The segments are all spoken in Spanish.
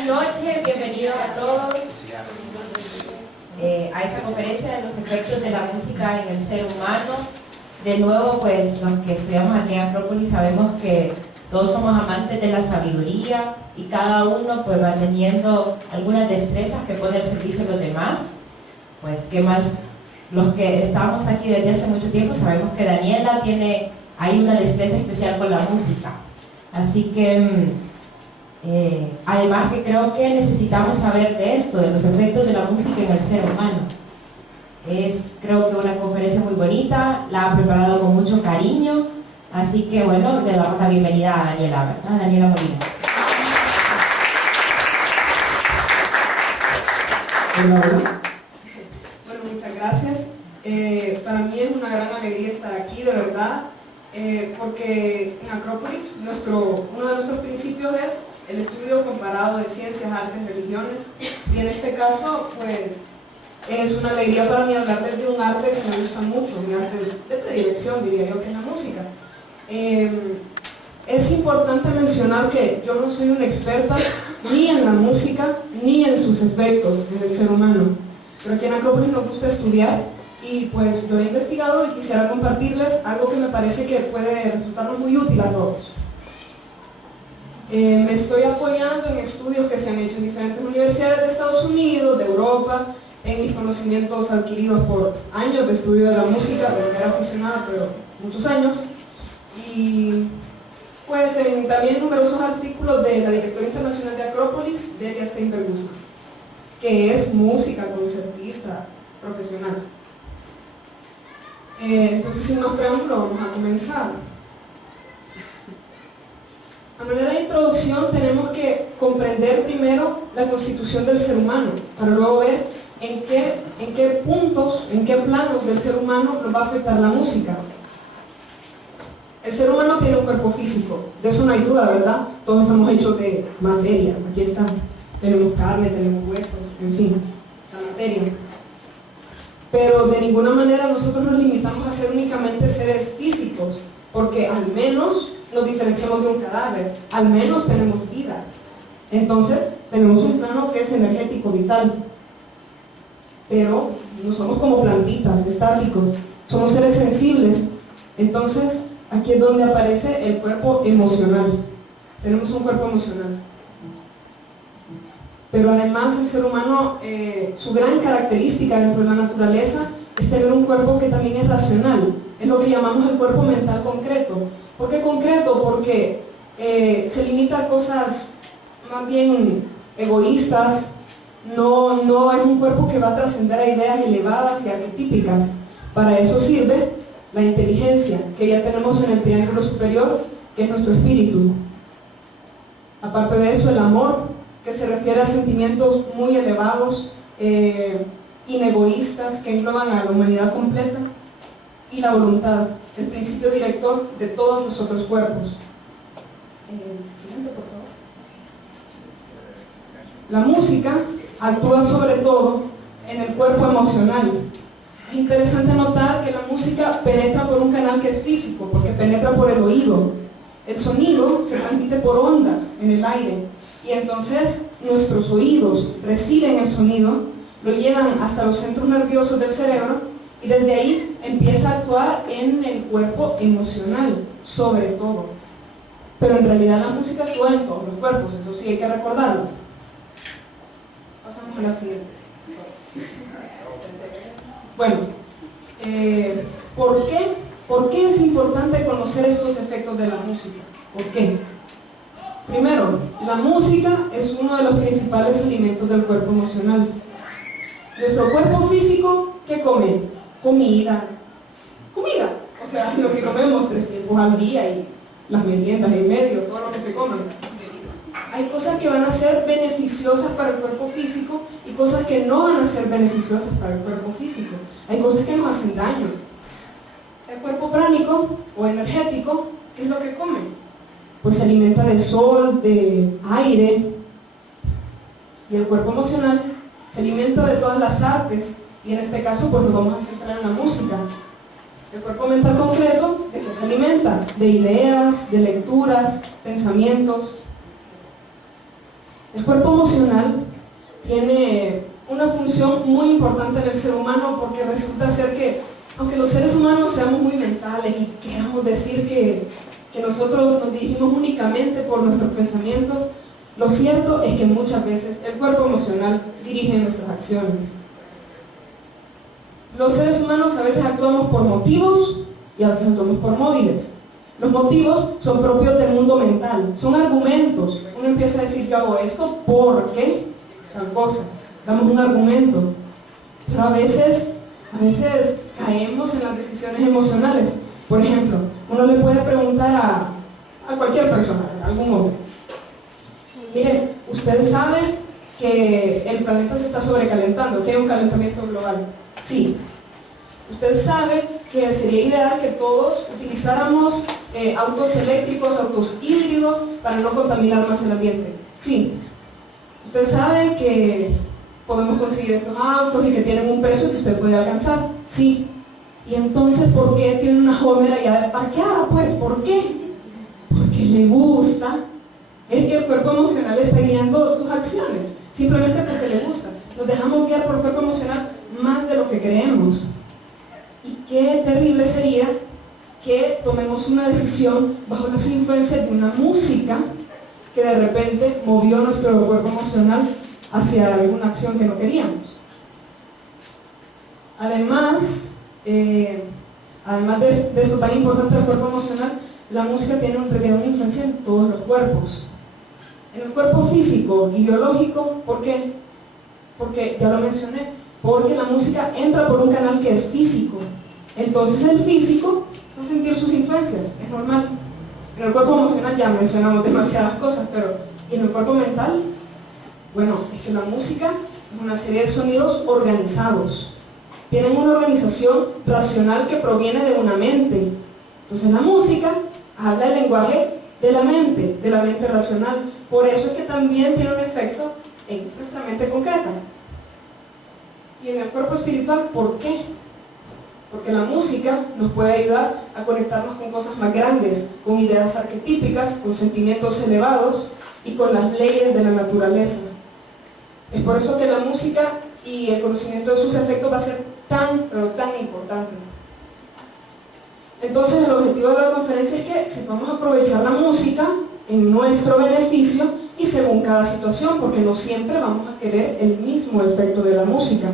Buenas noches, bienvenidos a todos a esta conferencia de los efectos de la música en el ser humano. De nuevo, pues los que estudiamos aquí en Acrópolis sabemos que todos somos amantes de la sabiduría y cada uno pues va teniendo algunas destrezas que pone al servicio de los demás. Pues qué más, los que estamos aquí desde hace mucho tiempo sabemos que Daniela hay una destreza especial con la música. Así que además que creo que necesitamos saber de esto, de los efectos de la música en el ser humano. Es creo que una conferencia muy bonita, la ha preparado con mucho cariño, así que bueno, le damos la bienvenida a Daniela, ¿verdad? Daniela Molina. Hola. Bueno, muchas gracias. Para mí es una gran alegría estar aquí, de verdad, porque en Acrópolis uno de nuestros principios es el estudio comparado de ciencias, artes, religiones, y en este caso, pues, es una alegría para mí hablarles de un arte que me gusta mucho, mi arte de predilección, diría yo, que es la música. Es importante mencionar que yo no soy una experta ni en la música, ni en sus efectos en el ser humano, pero aquí en Acrópolis nos gusta estudiar, y pues yo he investigado y quisiera compartirles algo que me parece que puede resultarnos muy útil a todos. Me estoy apoyando en estudios que se han hecho en diferentes universidades de Estados Unidos, de Europa, en mis conocimientos adquiridos por años de estudio de la música, porque era aficionada, pero muchos años, y pues también numerosos artículos de la directora internacional de Acrópolis, Delia Steinberg Guzmán, que es música, concertista, profesional. Entonces, sin más preámbulo, vamos a comenzar. A manera de introducción, tenemos que comprender primero la constitución del ser humano, para luego ver en qué puntos, en qué planos del ser humano nos va a afectar la música. El ser humano tiene un cuerpo físico, de eso no hay duda, ¿verdad? Todos estamos hechos de materia, aquí está, tenemos carne, tenemos huesos, en fin, la materia. Pero de ninguna manera nosotros nos limitamos a ser únicamente seres físicos, porque al menos nos diferenciamos de un cadáver, al menos tenemos vida. Entonces, tenemos un plano que es energético, vital. Pero no somos como plantitas, estáticos, somos seres sensibles. Entonces, aquí es donde aparece el cuerpo emocional. Tenemos un cuerpo emocional. Pero además el ser humano, su gran característica dentro de la naturaleza es tener un cuerpo que también es racional. Es lo que llamamos el cuerpo mental concreto. ¿Por qué concreto? Porque se limita a cosas más bien egoístas. No es un cuerpo que va a trascender a ideas elevadas y arquetípicas. Para eso sirve la inteligencia, que ya tenemos en el triángulo superior, que es nuestro espíritu. Aparte de eso, el amor, que se refiere a sentimientos muy elevados, inegoístas, que engloban a la humanidad completa, y la voluntad, el principio director de todos los otros cuerpos. Siguiente, por favor. La música actúa sobre todo en el cuerpo emocional. Es interesante notar que la música penetra por un canal que es físico, porque penetra por el oído. El sonido se transmite por ondas en el aire, y entonces nuestros oídos reciben el sonido, lo llevan hasta los centros nerviosos del cerebro, y desde ahí empieza a actuar en el cuerpo emocional, sobre todo. Pero en realidad la música actúa en todos los cuerpos, eso sí hay que recordarlo. Pasamos a la siguiente. Bueno, ¿por qué es importante conocer estos efectos de la música? ¿Por qué? Primero, la música es uno de los principales alimentos del cuerpo emocional. Nuestro cuerpo físico, ¿qué come? Comida, o sea, lo que comemos 3 tiempos al día y las meriendas en medio, todo lo que se come. Hay cosas que van a ser beneficiosas para el cuerpo físico y cosas que no van a ser beneficiosas para el cuerpo físico. Hay cosas que nos hacen daño. El cuerpo pránico o energético, ¿qué es lo que come? Pues se alimenta de sol, de aire. Y el cuerpo emocional se alimenta de todas las artes, y en este caso pues nos vamos a centrar en la música. El cuerpo mental concreto, ¿de qué se alimenta? De ideas, de lecturas, pensamientos. El cuerpo emocional tiene una función muy importante en el ser humano porque resulta ser que, aunque los seres humanos seamos muy mentales y queramos decir que nosotros nos dirigimos únicamente por nuestros pensamientos, lo cierto es que muchas veces el cuerpo emocional dirige nuestras acciones. Los seres humanos a veces actuamos por motivos y a veces actuamos por móviles. Los motivos son propios del mundo mental, son argumentos. Uno empieza a decir, yo hago esto porque tal cosa, damos un argumento. Pero a veces caemos en las decisiones emocionales. Por ejemplo, uno le puede preguntar a cualquier persona, a algún hombre, mire, usted sabe que el planeta se está sobrecalentando, que hay un calentamiento global. Sí. Usted sabe que sería ideal que todos utilizáramos autos eléctricos, autos híbridos, para no contaminar más el ambiente. Sí. Usted sabe que podemos conseguir estos autos y que tienen un precio que usted puede alcanzar. Sí. Y entonces, ¿por qué tiene una Homer allá parqueada? Pues, ¿por qué? Porque le gusta. Es que el cuerpo emocional está guiando sus acciones, simplemente porque le gusta. Nos dejamos guiar por el cuerpo emocional más de lo que creemos. Y qué terrible sería que tomemos una decisión bajo las influencias de una música que de repente movió nuestro cuerpo emocional hacia alguna acción que no queríamos. Además de esto tan importante del cuerpo emocional, la música tiene en realidad una influencia en todos los cuerpos. En el cuerpo físico y biológico, ¿por qué? Porque, ya lo mencioné, porque la música entra por un canal que es físico. Entonces el físico va a sentir sus influencias, es normal. En el cuerpo emocional ya mencionamos demasiadas cosas, pero ¿y en el cuerpo mental? Bueno, es que la música es una serie de sonidos organizados. Tienen una organización racional que proviene de una mente. Entonces la música habla el lenguaje de la mente racional. Por eso es que también tiene un efecto en nuestra mente concreta. Y en el cuerpo espiritual, ¿por qué? Porque la música nos puede ayudar a conectarnos con cosas más grandes, con ideas arquetípicas, con sentimientos elevados y con las leyes de la naturaleza. Es por eso que la música y el conocimiento de sus efectos va a ser tan, pero tan importante. Entonces el objetivo de la conferencia es que sepamos aprovechar la música en nuestro beneficio y según cada situación, porque no siempre vamos a querer el mismo efecto de la música.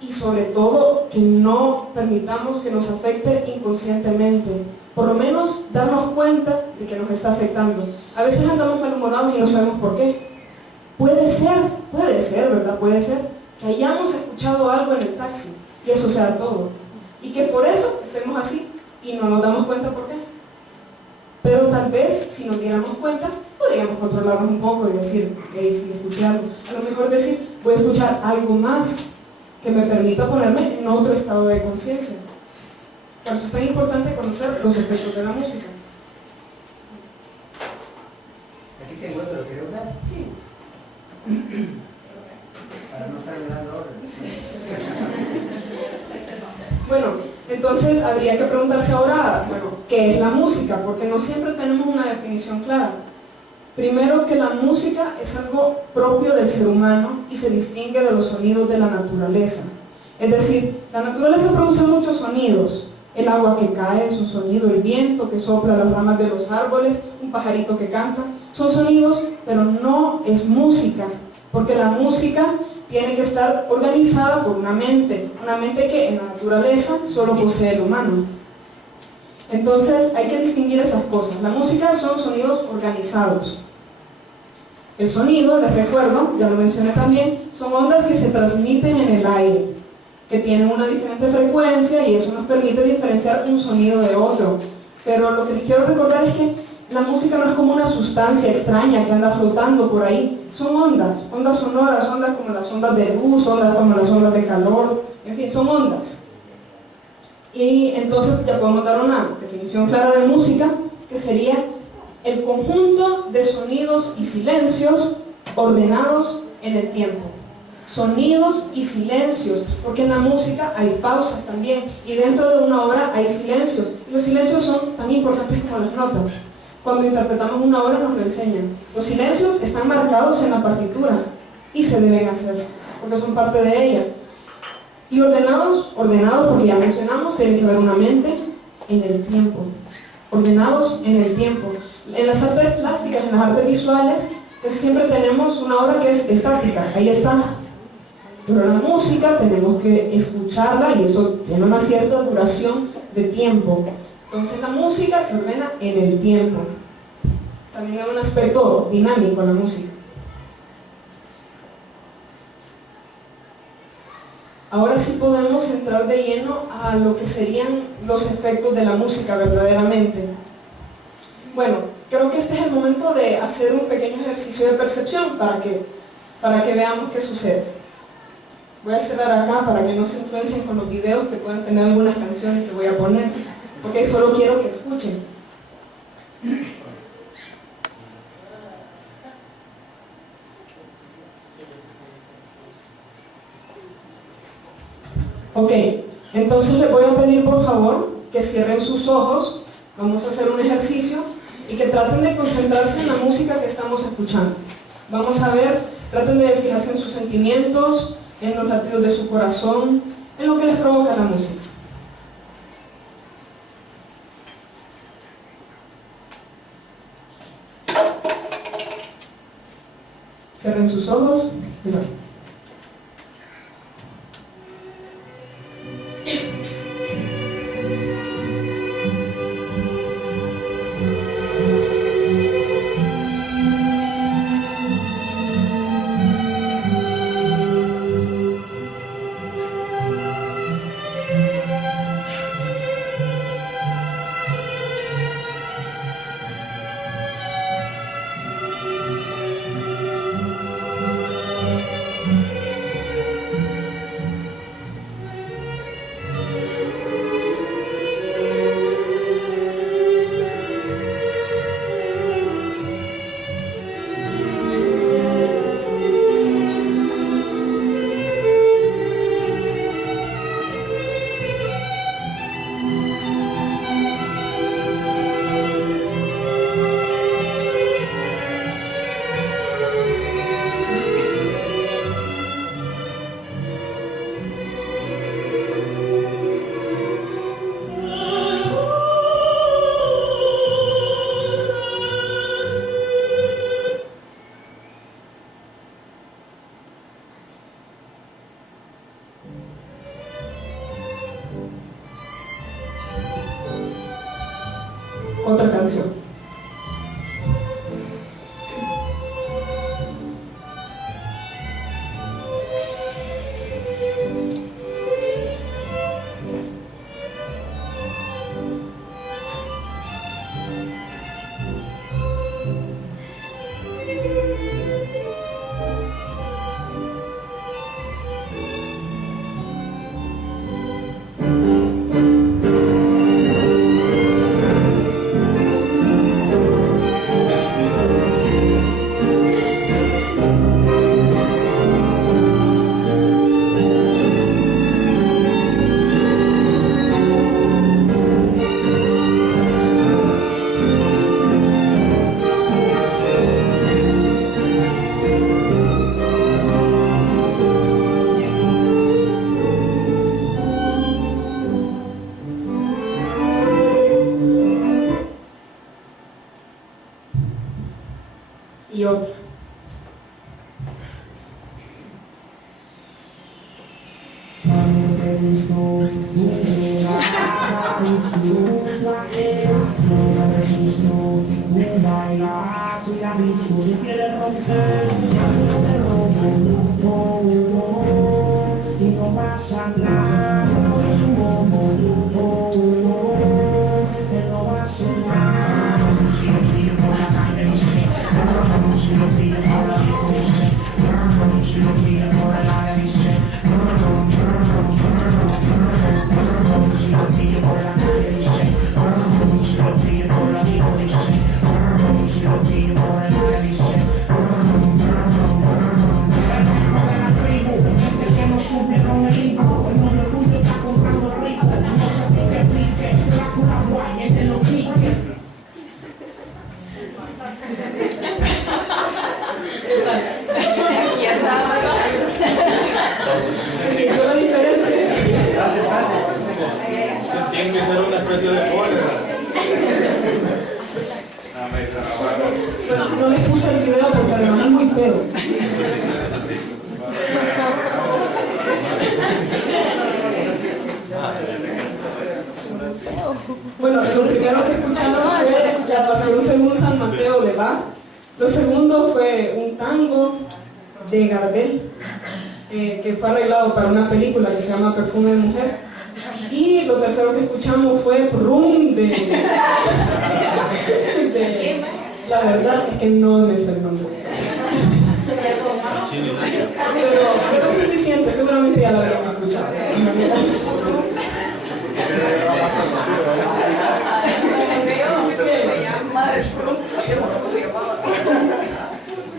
Y sobre todo, que no permitamos que nos afecte inconscientemente. Por lo menos darnos cuenta de que nos está afectando. A veces andamos malhumorados y no sabemos por qué. Puede ser, ¿verdad? Puede ser que hayamos escuchado algo en el taxi y eso sea todo. Y que por eso estemos así y no nos damos cuenta por qué. Pero tal vez, si nos diéramos cuenta, podríamos controlarnos un poco y decir, hey, si escuché algo. A lo mejor decir, voy a escuchar algo más que me permita ponerme en otro estado de conciencia. Por eso es tan importante conocer los efectos de la música. Aquí tengo esto, ¿lo quieres usar? Sí. Para no estar dando orden. Bueno, entonces habría que preguntarse ahora, ¿qué es la música? Porque no siempre tenemos una definición clara. Primero, que la música es algo propio del ser humano y se distingue de los sonidos de la naturaleza. Es decir, la naturaleza produce muchos sonidos. El agua que cae es un sonido, el viento que sopla las ramas de los árboles, un pajarito que canta. Son sonidos, pero no es música, porque la música tiene que estar organizada por una mente que en la naturaleza solo posee el humano. Entonces hay que distinguir esas cosas. La música son sonidos organizados. El sonido, les recuerdo, ya lo mencioné también, son ondas que se transmiten en el aire, que tienen una diferente frecuencia y eso nos permite diferenciar un sonido de otro. Pero lo que les quiero recordar es que la música no es como una sustancia extraña que anda flotando por ahí. Son ondas sonoras, ondas como las ondas de luz, ondas como las ondas de calor, en fin, son ondas. Y entonces ya podemos dar una definición clara de música, que sería el conjunto de sonidos y silencios ordenados en el tiempo. Sonidos y silencios, porque en la música hay pausas también, y dentro de una obra hay silencios, y los silencios son tan importantes como las notas. cuando interpretamos una obra nos lo enseñan. Los silencios están marcados en la partitura y se deben hacer, porque son parte de ella. Y ordenados, porque ya mencionamos, tiene que haber una mente en el tiempo. Ordenados en el tiempo. En las artes plásticas, en las artes visuales, casi siempre tenemos una obra que es estática, ahí está. Pero la música tenemos que escucharla y eso tiene una cierta duración de tiempo. Entonces la música se ordena en el tiempo. También hay un aspecto dinámico en la música. Ahora sí podemos entrar de lleno a lo que serían los efectos de la música verdaderamente. Bueno, creo que este es el momento de hacer un pequeño ejercicio de percepción para que veamos qué sucede. Voy a cerrar acá para que no se influencien con los videos que puedan tener algunas canciones que voy a poner, porque solo quiero que escuchen. Ok, entonces les voy a pedir por favor que cierren sus ojos, vamos a hacer un ejercicio y que traten de concentrarse en la música que estamos escuchando. Vamos a ver, traten de fijarse en sus sentimientos, en los latidos de su corazón, en lo que les provoca la música. Cierren sus ojos y bueno. Otra canción. Y otra. utilizar una especie de cólera. Bueno, no les puse el video porque además es muy feo. Bueno, lo primero que escucharon fue La Pasión según San Mateo de Bach. Lo segundo fue un tango de Gardel, que fue arreglado para una película que se llama Perfume de Mujer. Y lo tercero que escuchamos fue Rum de la verdad es que no me sé el nombre. Pero es suficiente, seguramente ya lo habían escuchado.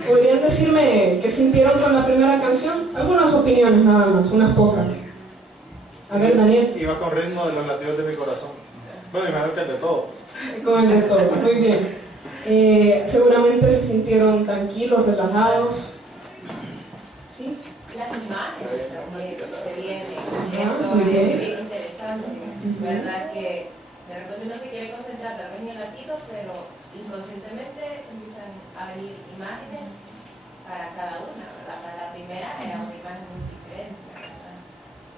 ¿Podrían decirme qué sintieron con la primera canción? Algunas opiniones nada más, unas pocas. A ver, Daniel. Iba con ritmo de los latidos de mi corazón. Bueno, imagino que el de todo. Con el de todo, muy bien. Seguramente se sintieron tranquilos, relajados. ¿Sí? Las imágenes también se vienen. Eso muy bien. es bien interesante, ¿verdad? Que de repente uno se quiere concentrar tal vez en el latido, pero inconscientemente empiezan a venir imágenes para cada una, ¿verdad? Para la primera era una imagen muy diferente, ¿verdad?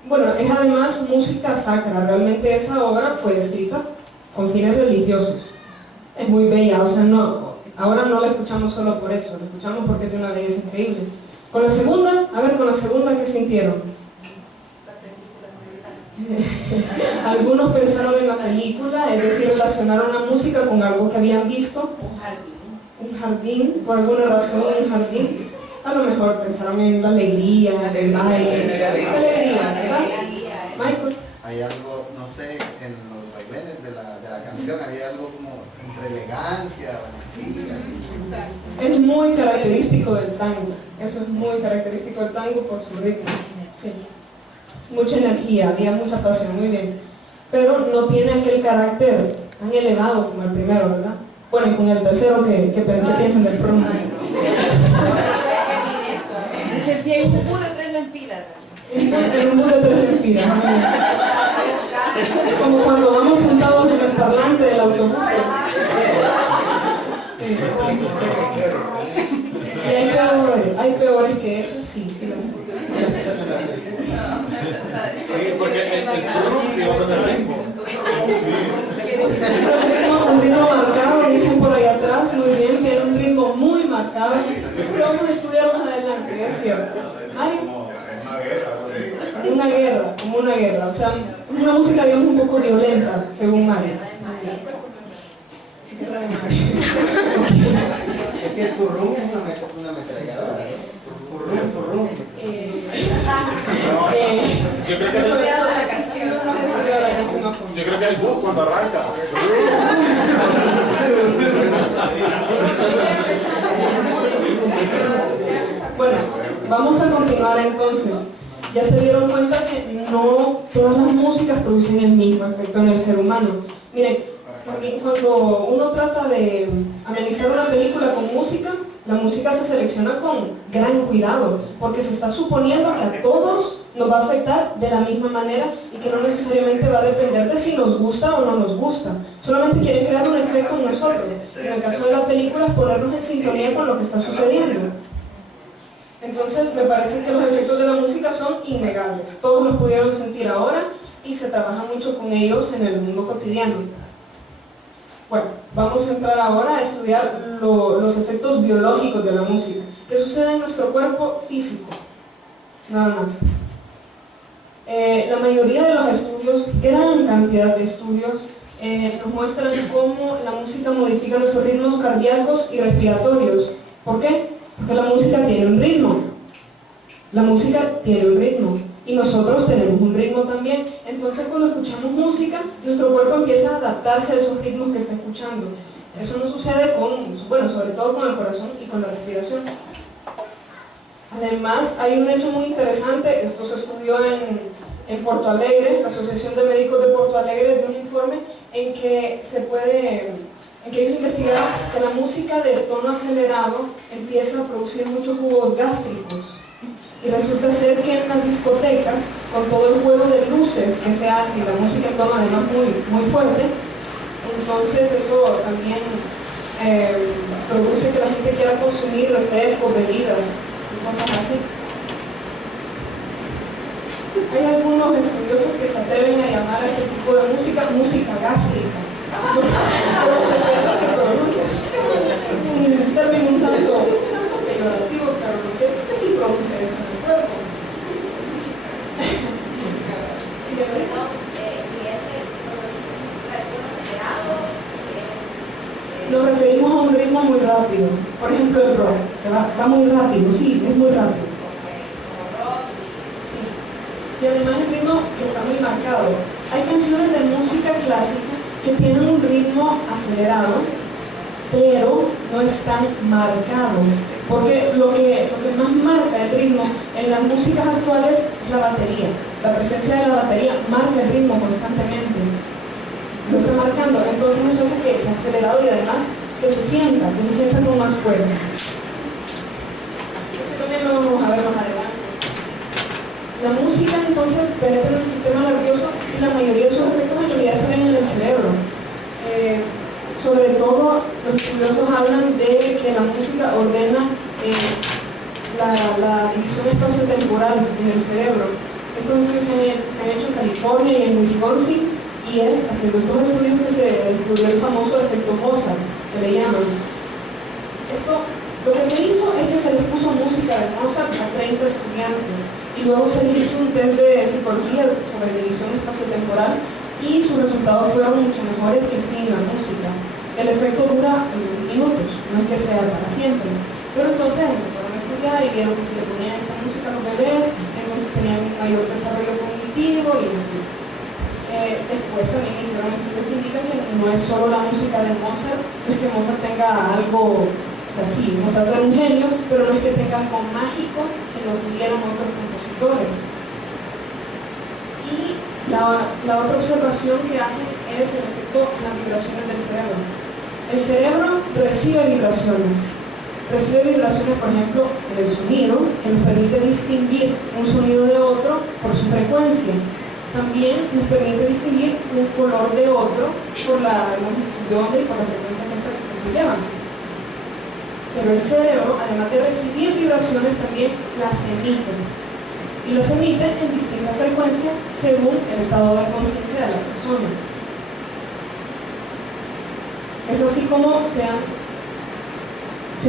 Bueno, es además música sacra. Realmente esa obra fue escrita con fines religiosos. Es muy bella, o sea, no, ahora no la escuchamos solo por eso, la escuchamos porque es de una belleza increíble. Con la segunda, a ver, con la segunda, ¿qué sintieron? Algunos pensaron en la película, es decir, relacionaron la música con algo que habían visto. Un jardín, por alguna razón un jardín. A lo mejor pensaron en la alegría, el baile, la alegría, ¿verdad? Michael. Hay algo, no sé, en los bailes de la canción había algo como entre elegancia, valentía, así. Es muy característico del tango, eso es muy característico del tango por su ritmo. Sí. Mucha energía, había mucha pasión, muy bien. Pero no tiene aquel carácter tan elevado como el primero, ¿verdad? Bueno, y con el tercero, ¿qué piensan del pronto? Me sentía un bus de 3 lempiras. En un bus de 3 lempiras. Como cuando vamos sentados en el parlante del autobús. Sí. Y hay peores que eso, sí las sé. Sí, porque el iba con el ritmo. Sí. Un ritmo marcado, dicen por ahí atrás, muy bien, tiene un ritmo muy marcado. Eso lo vamos a estudiar más adelante, es cierto. Mario. Como una guerra, o sea, una música digamos un poco violenta, según Mario. Es que el currum es una ametralladora. Currum. Yo creo que el bus cuando arranca. Bueno, vamos a continuar entonces. Ya se dieron cuenta que no todas las músicas producen el mismo efecto en el ser humano. Miren, cuando uno trata de analizar una película con música, la música se selecciona con gran cuidado, porque se está suponiendo que a todos nos va a afectar de la misma manera y que no necesariamente va a depender de si nos gusta o no nos gusta. Solamente quieren crear un efecto en nosotros. En el caso de la película es ponernos en sintonía con lo que está sucediendo. Entonces me parece que los efectos de la música son innegables. Todos los pudieron sentir ahora y se trabaja mucho con ellos en el mundo cotidiano. Bueno, vamos a entrar ahora a estudiar los efectos biológicos de la música. ¿Qué sucede en nuestro cuerpo físico? Nada más. La mayoría de los estudios, gran cantidad de estudios, nos muestran cómo la música modifica nuestros ritmos cardíacos y respiratorios. ¿Por qué? Porque la música tiene un ritmo. La música tiene un ritmo. Y nosotros tenemos un ritmo también. Entonces cuando escuchamos música, nuestro cuerpo empieza a adaptarse a esos ritmos que está escuchando. Eso no sucede sobre todo con el corazón y con la respiración. Además, hay un hecho muy interesante, esto se estudió en Porto Alegre, la Asociación de Médicos de Porto Alegre dio un informe en que ellos investigaron que la música de tono acelerado empieza a producir muchos jugos gástricos. Y resulta ser que en las discotecas, con todo el juego de luces que se hace y la música en tono además muy fuerte, entonces eso también produce que la gente quiera consumir refrescos, bebidas y cosas así. Hay algunos estudiosos que se atreven a llamar a este tipo de música gástrica. Los efectos que produce. Un término un tanto peyorativo, pero lo cierto es que sí produce eso en el cuerpo. ¿Sí le parece? Nos referimos a un ritmo muy rápido. Por ejemplo, el rock, que va muy rápido, sí, es muy rápido. Sí. Y además el ritmo que está muy marcado. Hay canciones de música clásica que tienen un ritmo acelerado, pero no es tan marcado. Porque lo que más marca el ritmo en las músicas actuales es la batería. La presencia de la batería marca el ritmo constantemente. Lo está marcando, entonces eso hace que sea acelerado y además que se sienta con más fuerza. Eso también lo vamos a ver más adelante. La música entonces penetra en el sistema nervioso y la mayoría de sus efectos en realidad se ven en el cerebro. Sobre todo los estudiosos hablan de que la música ordena la división espaciotemporal en el cerebro. Estos estudios se han hecho en California y en Wisconsin, y es haciendo estos estudios que se descubrió el famoso efecto Mozart, que le llaman. Lo que se hizo es que se les puso música de Mozart a 30 estudiantes y luego se les hizo un test de psicología sobre división espaciotemporal y sus resultados fueron mucho mejores que sin la música. El efecto dura minutos, no es que sea para siempre. Pero entonces empezaron a estudiar y vieron que si le ponían esta música a los bebés, entonces tenían un mayor desarrollo cognitivo y después también hicieron estudios que indican que no es solo la música de Mozart, no es que Mozart tenga algo, o sea, sí, Mozart era un genio, pero no es que tenga algo mágico que no tuvieron otros compositores. Y la otra observación que hacen es el efecto en las vibraciones del cerebro. El cerebro recibe vibraciones, por ejemplo, en el sonido, que nos permite distinguir un sonido de otro por su frecuencia. También nos permite distinguir un color de otro por la longitud de onda y por la frecuencia que esto lleva. Pero el cerebro, además de recibir vibraciones, también las emite. Y las emite en distinta frecuencia según el estado de conciencia de la persona. Es así como se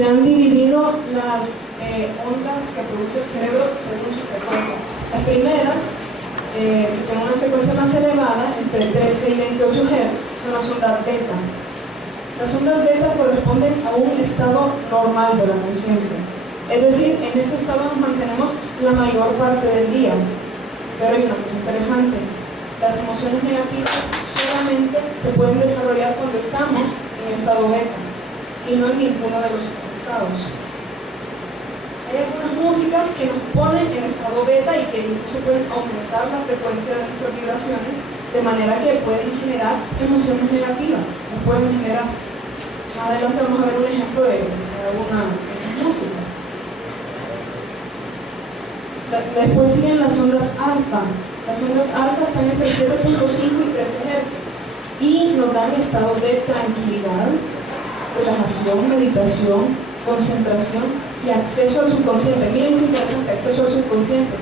han dividido las ondas que produce el cerebro según su frecuencia. Las primeras, que tienen una frecuencia más elevada, entre 13 y 28 Hz, son las ondas beta. Las ondas beta corresponden a un estado normal de la conciencia. Es decir, en ese estado nos mantenemos la mayor parte del día. Pero hay una cosa interesante. Las emociones negativas solamente se pueden desarrollar cuando estamos en estado beta y no en ninguno de los otros estados. Hay algunas músicas que nos ponen en estado beta y que incluso pueden aumentar la frecuencia de nuestras vibraciones de manera que pueden generar emociones negativas, nos pueden generar. Más adelante vamos a ver un ejemplo de alguna de esas músicas. Después siguen las ondas alfa. Las ondas alfa están entre 0.5 y 13 Hz y nos dan estados de tranquilidad, relajación, meditación, concentración y acceso al subconsciente. Miren qué interesante, acceso al subconsciente.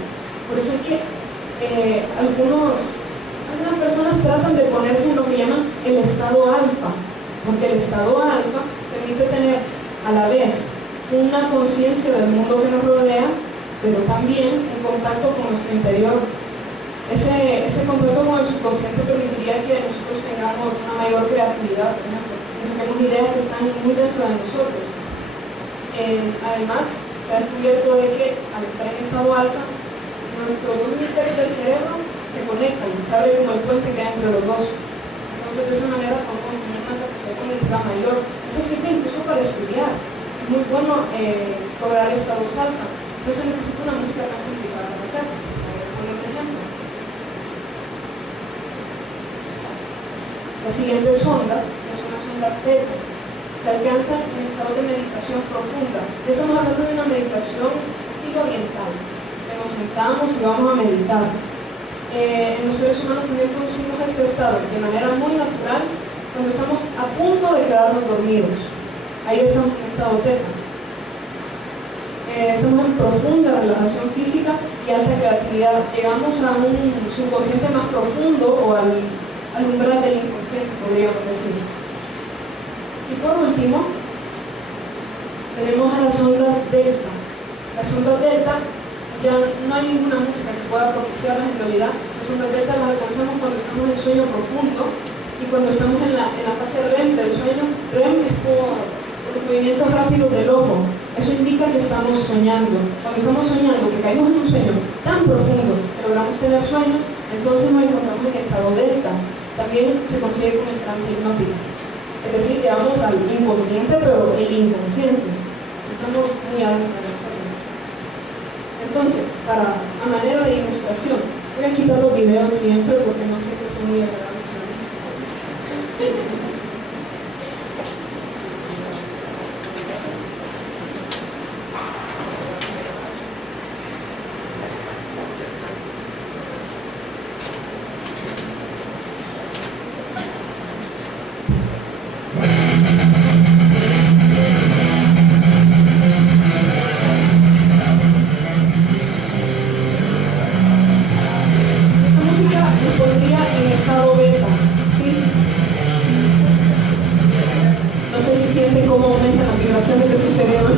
Por eso es que algunas personas tratan de ponerse en lo que llaman el estado alfa, porque el estado alfa permite tener a la vez una conciencia del mundo que nos rodea, pero también un contacto con nuestro interior. Ese contacto con el subconsciente permitiría que nosotros tengamos una mayor creatividad, por ejemplo, que saquemos ideas que están muy dentro de nosotros. Además, se ha descubierto de que al estar en estado alfa, nuestros dos hemisferios del cerebro se conectan, se abre como el puente que hay entre los dos. Entonces, de esa manera podemos tener una capacidad cognitiva mayor. Esto sirve incluso para estudiar. Es muy bueno lograr estados alfa. No se necesita una música tan complicada para hacerlo. Poner un ejemplo. Las siguientes ondas, que son las ondas teta, se alcanzan en estado de meditación profunda. Estamos hablando de una meditación estilo oriental. nos sentamos y vamos a meditar. En los seres humanos también producimos este estado de manera muy natural cuando estamos a punto de quedarnos dormidos. Ahí estamos en estado teta. Estamos en profunda relajación física y alta creatividad. Llegamos a un subconsciente más profundo o al umbral del inconsciente, podríamos decir. Y por último, tenemos a las ondas delta. Las ondas delta, ya no hay ninguna música que pueda propiciarlas en realidad. Las ondas delta las alcanzamos cuando estamos en sueño profundo y cuando estamos en la fase REM del sueño. REM es por los movimientos rápidos del ojo. Eso indica que estamos soñando. Cuando estamos soñando, que caímos en un sueño tan profundo que logramos tener sueños, entonces nos encontramos en estado delta. También se consigue como el trance hipnótico. Es decir, llegamos al inconsciente, pero el inconsciente. Estamos muy adentro de nosotros. Entonces, a manera de ilustración, voy a quitar los videos siempre porque no siempre son muy agradables a la vista. Cómo aumentan las vibraciones de su cerebro.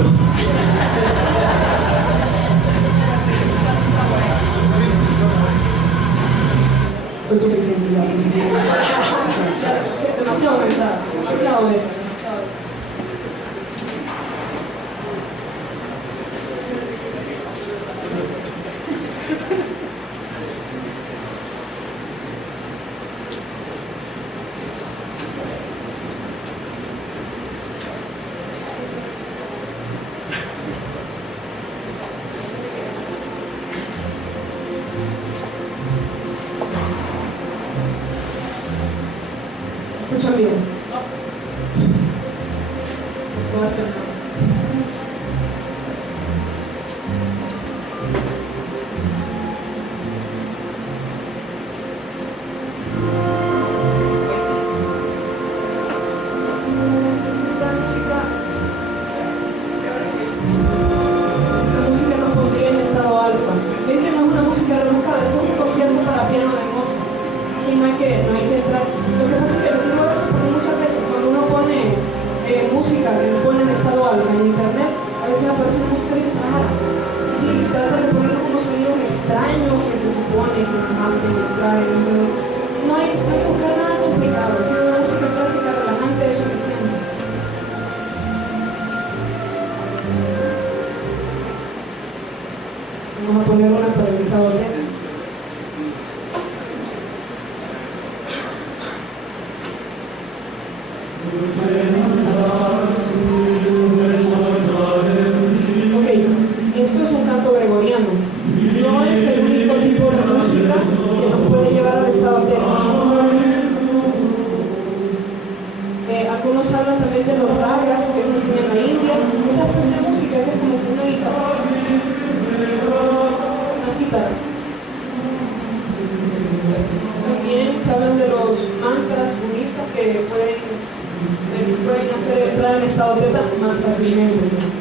Fue suficiente ya. Demasiado aumentada, demasiado lenta, demasiado lenta. ¿Escuchan bien? No. Voy a hacer nada. Pues sí. Esta música nos pondría en estado alfa. Ven que no es una música rebuscada, esto es un concierto para piano de Mozart. Sí, no hay que entrar. Lo que pasa es que lo digo eso porque muchas veces cuando uno pone música que lo pone en estado alfa en internet, a veces aparece una música bien rara. Sí, tratan de poner unos sonidos extraños que se supone que nos hacen entrar en un sonido. No hay que buscar nada complicado. Si una música clásica relajante es suficiente. Vamos a poner una para el estado teta. Esto es un canto gregoriano. No es el único tipo de música que nos puede llevar al estado teta. Algunos hablan también de los ragas que se enseñan en la India. Esa especie de música que es como una guitarra, una cítara. También se hablan de los mantras budistas que pueden hacer entrar en estado teta más fácilmente.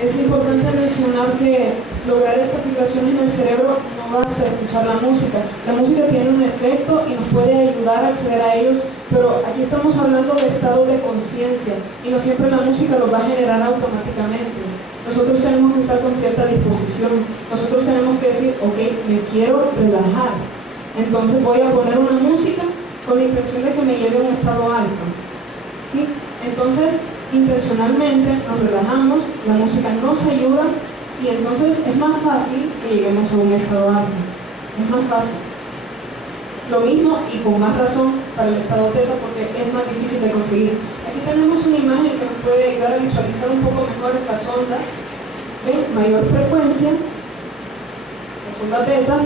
Es importante mencionar que lograr estas vibraciones en el cerebro no basta escuchar la música. La música tiene un efecto y nos puede ayudar a acceder a ellos, pero aquí estamos hablando de estados de conciencia y no siempre la música los va a generar automáticamente. Nosotros tenemos que estar con cierta disposición. Nosotros tenemos que decir, ok, me quiero relajar. Entonces voy a poner una música con la intención de que me lleve a un estado alfa. ¿Sí? Entonces, intencionalmente nos relajamos, la música nos ayuda y entonces es más fácil que lleguemos a un estado alfa. Es más fácil. Lo mismo y con más razón para el estado teta porque es más difícil de conseguir. Aquí tenemos una imagen que nos puede ayudar a visualizar un poco mejor estas ondas. ¿Ven? Mayor frecuencia, la onda teta,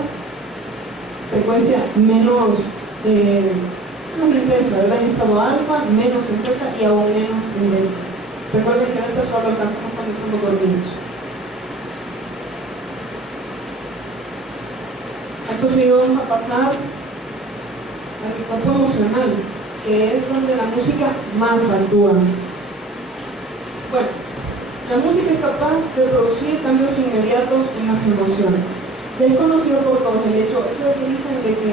frecuencia menos intensa, ¿verdad? En estado alfa, menos en teta y aún menos en delta. Recuerden que delta solo alcanzamos cuando estamos dormidos. Acto seguido vamos a pasar al cuerpo emocional, que es donde la música más actúa. Bueno, la música es capaz de producir cambios inmediatos en las emociones. Ya es conocido por todos el hecho, eso de que dicen de que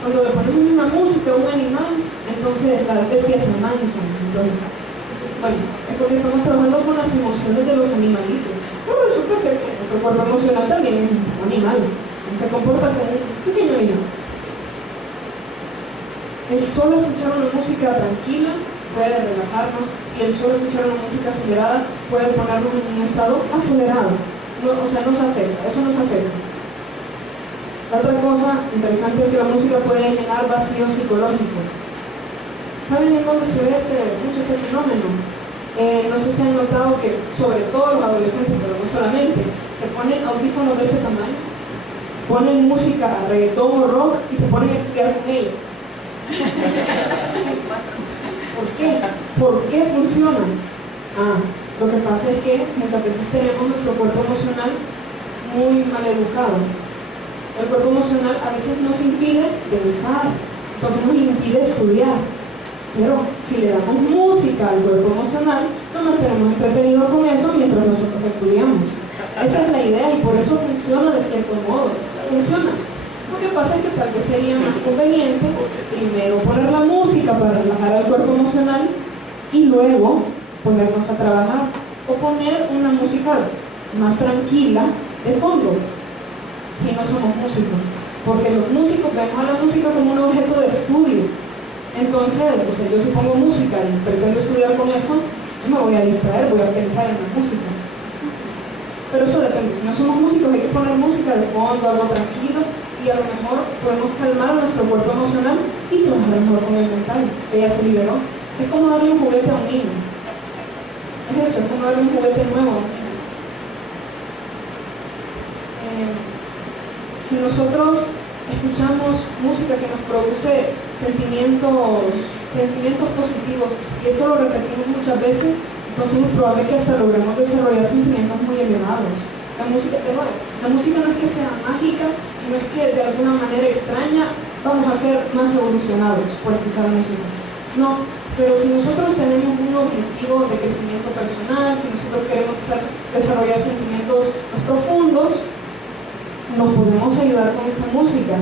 cuando le ponemos una música a un animal, entonces las bestias se amansan. Entonces, bueno, es porque estamos trabajando con las emociones de los animalitos. Pero resulta ser que nuestro cuerpo emocional también es un animal, se comporta como un pequeño animal. El solo escuchar una música tranquila puede relajarnos y el solo escuchar una música acelerada puede ponernos en un estado acelerado. No, o sea, nos afecta, eso nos afecta. La otra cosa interesante es que la música puede llenar vacíos psicológicos. ¿Saben en dónde se ve mucho este fenómeno? No sé si han notado que, sobre todo los adolescentes, pero no solamente, se ponen audífonos de ese tamaño, ponen música, reggaetón o rock y se ponen a estudiar con ella. ¿Por qué? ¿Por qué funciona? Lo que pasa es que muchas veces tenemos nuestro cuerpo emocional muy mal educado. El cuerpo emocional a veces nos impide pensar, entonces nos impide estudiar. Pero si le damos música al cuerpo emocional, nos mantenemos entretenidos con eso mientras nosotros estudiamos. Esa es la idea y por eso funciona de cierto modo. Funciona. Lo que pasa es que tal vez sería más conveniente primero poner la música para relajar al cuerpo emocional y luego ponernos a trabajar o poner una música más tranquila de fondo si no somos músicos, porque los músicos vemos a la música como un objeto de estudio. Entonces, o sea, yo si pongo música y pretendo estudiar con eso, yo me voy a distraer, voy a pensar en la música. Pero eso depende, si no somos músicos hay que poner música de fondo, algo tranquilo, y a lo mejor podemos calmar a nuestro cuerpo emocional y trabajar mejor con el mental, que ya se liberó. Es como darle un juguete a un niño. Es eso, es como darle un juguete nuevo a un niño. Si nosotros escuchamos música que nos produce sentimientos positivos, y esto lo repetimos muchas veces, entonces es probable que hasta logremos desarrollar sentimientos muy elevados. La música no es que sea mágica, no es que de alguna manera extraña vamos a ser más evolucionados por escuchar música. No, pero si nosotros tenemos un objetivo de crecimiento personal, si nosotros queremos desarrollar sentimientos más profundos, nos podemos ayudar con esta música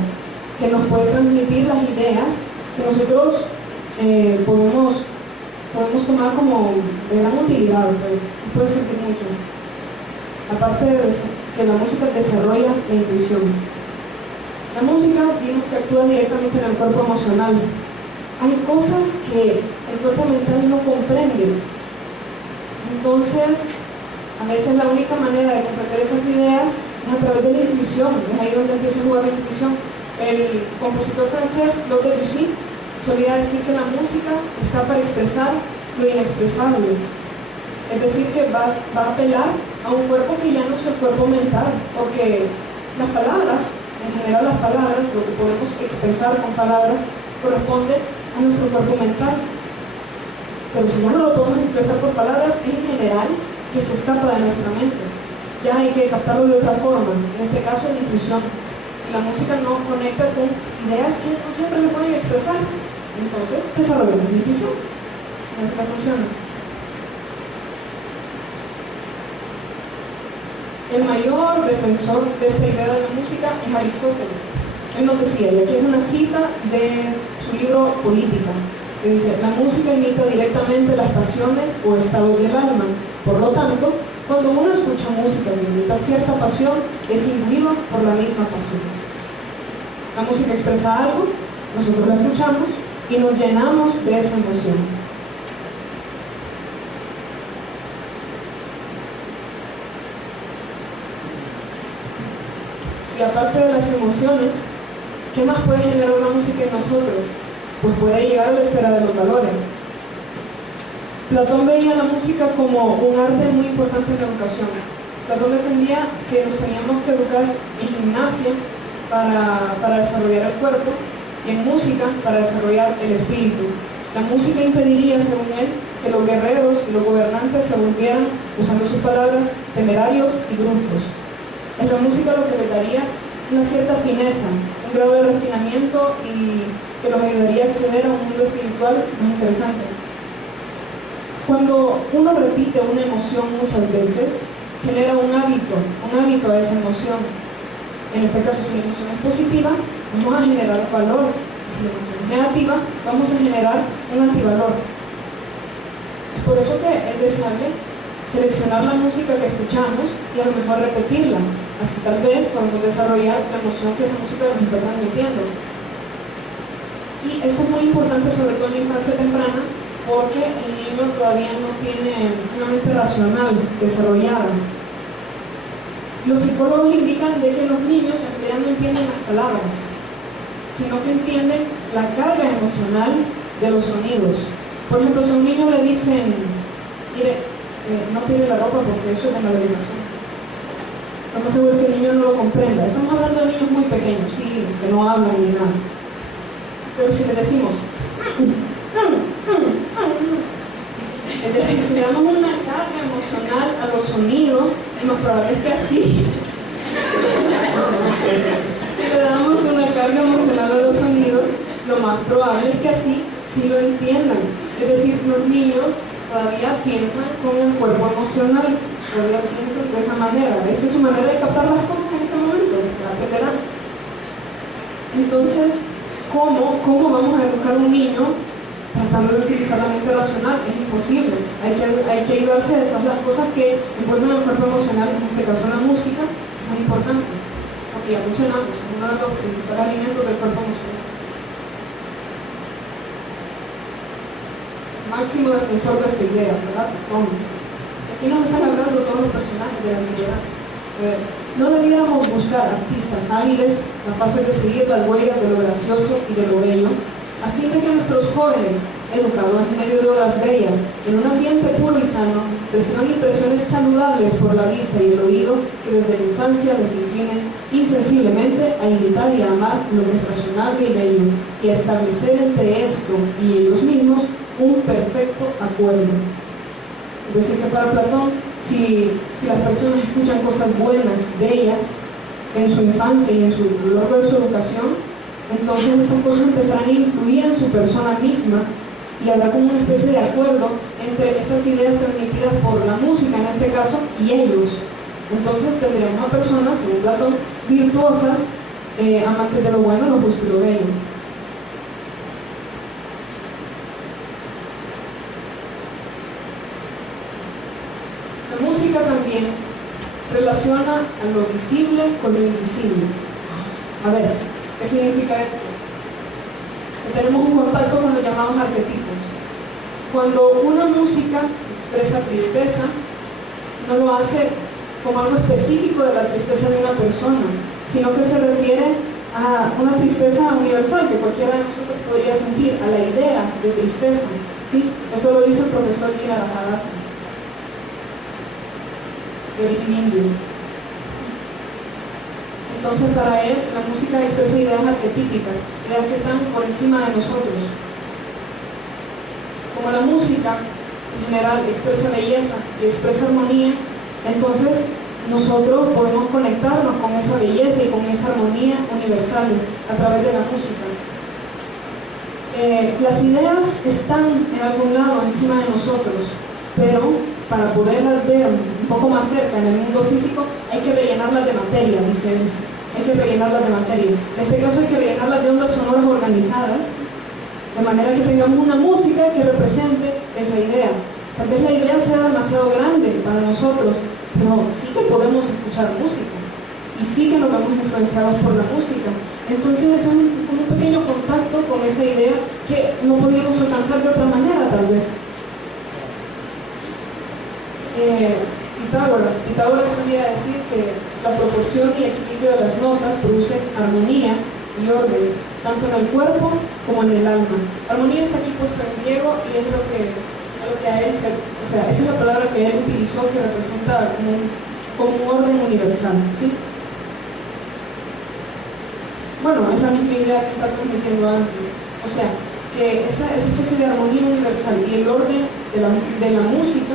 que nos puede transmitir las ideas que nosotros podemos tomar como de gran utilidad, pues, puede servir mucho. Aparte de que la música desarrolla la intuición. La música vimos que actúa directamente en el cuerpo emocional. Hay cosas que el cuerpo mental no comprende. Entonces, a veces la única manera de comprender esas ideas es a través de la intuición. Es ahí donde empieza a jugar la intuición. El compositor francés Claude Debussy solía decir que la música está para expresar lo inexpresable. Es decir, que va a apelar a un cuerpo que ya no es el cuerpo mental, porque las palabras, en general las palabras, lo que podemos expresar con palabras, corresponde a nuestro cuerpo mental. Pero si ya no lo podemos expresar por palabras, en general, que se escapa de nuestra mente. Ya hay que captarlo de otra forma, en este caso la intuición. La música no conecta con ideas que no siempre se pueden expresar. Entonces, desarrollamos la intuición. Así que funciona. El mayor defensor de esta idea de la música es Aristóteles. Él nos decía, y aquí es una cita de su libro Política, que dice: la música imita directamente las pasiones o estados del alma. Por lo tanto, cuando uno escucha música que imita cierta pasión, es imbuido por la misma pasión. La música expresa algo, nosotros la escuchamos y nos llenamos de esa emoción. Y aparte de las emociones, ¿qué más puede generar una música en nosotros? Pues puede llegar a la esfera de los valores. Platón veía la música como un arte muy importante en la educación. Platón defendía que nos teníamos que educar en gimnasia para desarrollar el cuerpo y en música para desarrollar el espíritu. La música impediría, según él, que los guerreros y los gobernantes se volvieran, usando sus palabras, temerarios y brutos. Es la música lo que le daría una cierta fineza, un grado de refinamiento y que los ayudaría a acceder a un mundo espiritual más interesante. Cuando uno repite una emoción muchas veces, genera un hábito a esa emoción. En este caso, si la emoción es positiva, vamos a generar valor. Y si la emoción es negativa, vamos a generar un antivalor. Es por eso que es deseable seleccionar la música que escuchamos y a lo mejor repetirla. Así tal vez podemos desarrollar la emoción que esa música nos está transmitiendo. Y esto es muy importante, sobre todo en la infancia temprana, porque el niño todavía no tiene una mente racional desarrollada. Los psicólogos indican de que los niños en realidad no entienden las palabras, sino que entienden la carga emocional de los sonidos. Por ejemplo, si a un niño le dicen, mire, no tire la ropa porque eso es de mala educación, lo más seguro es que el niño no lo comprenda. Estamos hablando de niños muy pequeños, sí, que no hablan ni nada. Pero si le decimos, es decir, si le damos una carga emocional a los sonidos, es más probable que así. Si le damos una carga emocional a los sonidos, lo más probable es que así sí lo entiendan. Es decir, los niños todavía piensan con el cuerpo emocional, todavía piensan de esa manera. Esa es su manera de captar las cosas en ese momento, la aprenderán. Entonces, ¿cómo vamos a educar a un niño tratando de utilizar la mente racional? Es imposible. Hay que ayudarse de todas las cosas que envuelven el cuerpo emocional, en este caso la música, es muy importante, porque ya mencionamos, es uno de los principales alimentos del cuerpo emocional. Máximo defensor de esta idea, ¿verdad? Aquí nos están hablando todos los personajes de la antigüedad. No debiéramos buscar artistas hábiles, capaces de seguir las huellas de lo gracioso y de lo bello, a fin de que nuestros jóvenes, educados en medio de obras bellas, en un ambiente puro y sano, reciban impresiones saludables por la vista y el oído que desde la infancia les inclinen insensiblemente a imitar y a amar lo que es razonable y bello, y a establecer entre esto y ellos mismos un perfecto acuerdo. Es decir, que para Platón, si las personas escuchan cosas buenas, bellas, en su infancia y a lo largo de su educación, entonces estas cosas empezarán a influir en su persona misma y habrá como una especie de acuerdo entre esas ideas transmitidas por la música, en este caso, y ellos. Entonces tendremos a personas, según Platón, virtuosas, amantes de lo bueno, lo justo y lo bello. La música también relaciona a lo visible con lo invisible. A ver, ¿qué significa esto? Que tenemos un contacto con los llamados arquetipos. Cuando una música expresa tristeza, no lo hace como algo específico de la tristeza de una persona, sino que se refiere a una tristeza universal que cualquiera de nosotros podría sentir, a la idea de tristeza, ¿sí? Esto lo dice el profesor Mira Hadassah, de origen indio. Entonces, para él, la música expresa ideas arquetípicas, ideas que están por encima de nosotros. Como la música, en general, expresa belleza y expresa armonía, entonces nosotros podemos conectarnos con esa belleza y con esa armonía universales a través de la música. Las ideas están en algún lado encima de nosotros, pero para poderlas ver un poco más cerca en el mundo físico, hay que rellenarlas de materia, dice él. Hay que rellenarlas de materia. En este caso hay que rellenarlas de ondas sonoras organizadas, de manera que tengamos una música que represente esa idea. Tal vez la idea sea demasiado grande para nosotros, pero sí que podemos escuchar música. y sí que nos vemos influenciados por la música. Entonces es un pequeño contacto con esa idea que no podíamos alcanzar de otra manera tal vez. Pitágoras solía decir que la proporción y equilibrio de las notas producen armonía y orden, tanto en el cuerpo como en el alma. Armonía está aquí puesto en griego y es lo que a él esa es la palabra que él utilizó, que representa como un orden universal, ¿sí? Bueno, es la misma idea que está transmitiendo antes. O sea, que esa especie de armonía universal y el orden de la música,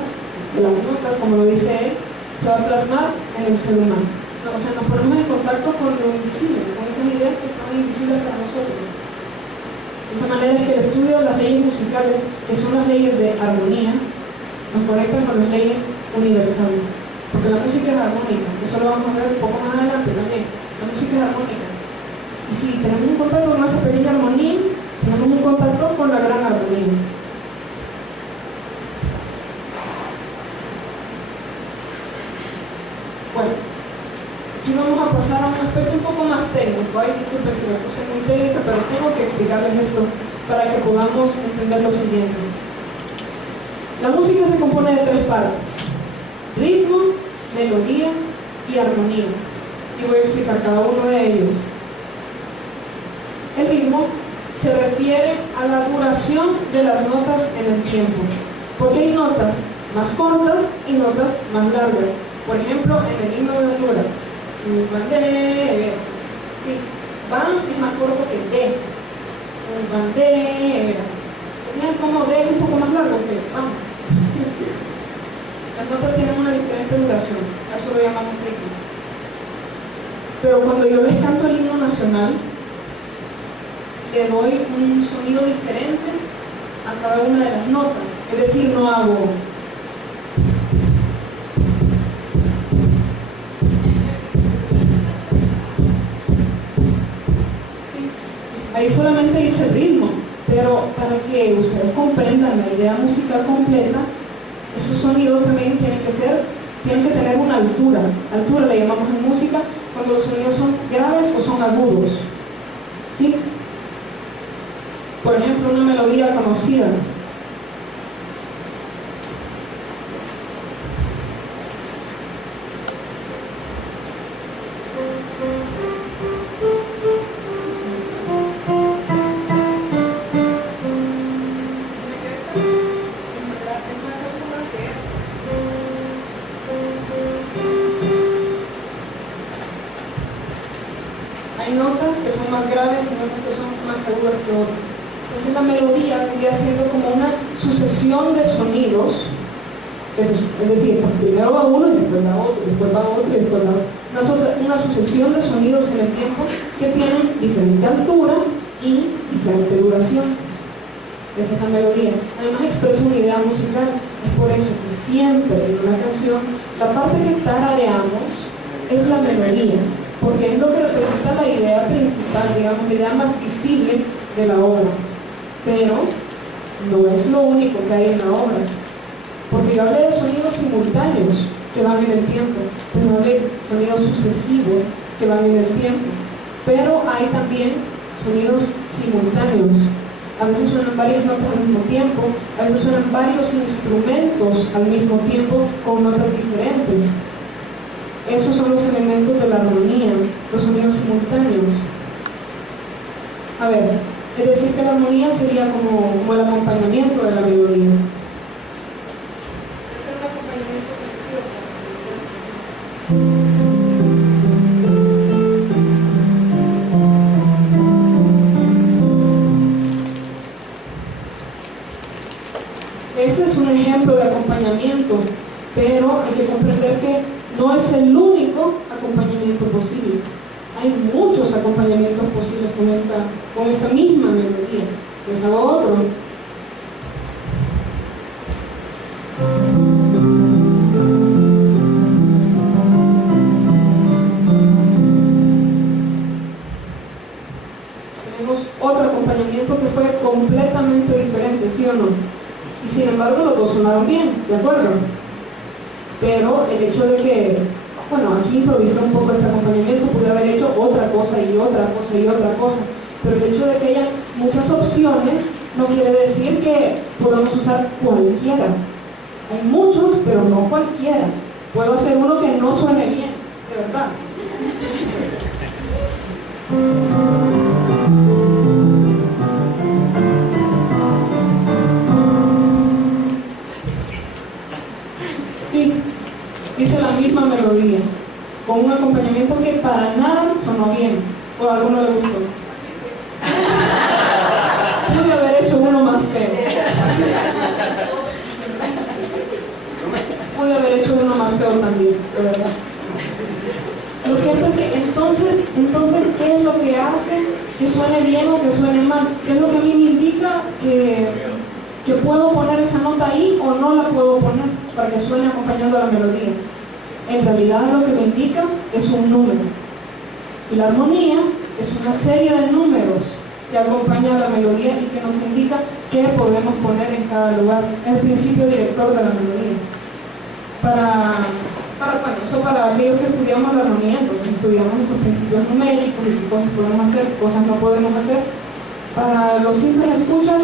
de las notas, como lo dice él, se va a plasmar en el ser humano. O sea, nos ponemos en contacto con lo invisible, con esas ideas que están invisibles para nosotros. De esa manera es que el estudio de las leyes musicales, que son las leyes de armonía, nos conectan con las leyes universales. Porque la música es armónica, eso lo vamos a ver un poco más adelante también. La música es armónica. Y si tenemos un contacto con esa pequeña armonía, tenemos un contacto con la gran armonía. Bueno, aquí vamos a pasar a un aspecto un poco más técnico. Ay, disculpen si me puse muy técnica, pero tengo que explicarles esto para que podamos entender lo siguiente. La música se compone de tres partes: ritmo, melodía y armonía. Y voy a explicar cada uno de ellos. El ritmo se refiere a la duración de las notas en el tiempo, porque hay notas más cortas y notas más largas. Por ejemplo, en el himno de Honduras, bandera, sí, ban es más corto que de, bandera, serían como de un poco más largo que ban. Las notas tienen una diferente duración, a eso lo llamamos ritmo. Pero cuando yo les canto el himno nacional, le doy un sonido diferente a cada una de las notas, es decir, no hago ahí solamente dice el ritmo, pero para que ustedes comprendan la idea musical completa, esos sonidos también tienen que tener una altura. Altura le llamamos en música cuando los sonidos son graves o son agudos, ¿sí? Por ejemplo, una melodía conocida. Hay notas que son más graves y notas que son más agudas que otras. Entonces la melodía vendría siendo como una sucesión de sonidos, es decir, primero va uno y después va otro, después va otro y después va otro. Una sucesión de sonidos en el tiempo que tienen diferente altura y diferente duración. Esa es la melodía. Además expresa una idea musical. Es por eso que siempre en una canción la parte que tarareamos es la melodía, porque es lo que representa la idea principal, digamos, la idea más visible de la obra. Pero no es lo único que hay en la obra, porque yo hablé de sonidos simultáneos que van en el tiempo, pero hablé de sonidos sucesivos que van en el tiempo, pero hay también sonidos simultáneos. A veces suenan varias notas al mismo tiempo, a veces suenan varios instrumentos al mismo tiempo con notas diferentes. Esos son los elementos de la armonía, los sonidos simultáneos. A ver, es decir que la armonía sería como el acompañamiento de la melodía. Debe ser un acompañamiento sencillo. Ese es un ejemplo de acompañamiento, pero hay que comprender que no es el único acompañamiento posible. Hay muchos acompañamientos posibles con esta misma melodía. Les hago otro. Tenemos otro acompañamiento que fue completamente diferente, ¿sí o no? Y sin embargo los dos sonaron bien, ¿de acuerdo? Pero el hecho de que, bueno, aquí improvisé un poco este acompañamiento, cosa y otra cosa y otra cosa. Pero el hecho de que haya muchas opciones no quiere decir que podamos usar cualquiera. Hay muchos, pero no cualquiera. Puedo hacer uno que no suene bien, de verdad. Sí, dice la misma melodía, con un acompañamiento que para nada sonó bien, o a alguno le gustó. Pude haber hecho uno más feo. Pude haber hecho uno más feo también, de verdad. Lo cierto es que entonces, ¿qué es lo que hace que suene bien o que suene mal? ¿Qué es lo que a mí me indica que puedo poner esa nota ahí o no la puedo poner para que suene acompañando la melodía? En realidad lo que me indica es un número. Y la armonía es una serie de números que acompaña a la melodía y que nos indica qué podemos poner en cada lugar. Es el principio director de la melodía. Bueno, eso para aquellos que estudiamos la armonía, entonces estudiamos nuestros principios numéricos y qué cosas podemos hacer, qué cosas no podemos hacer. Para los simples escuchas,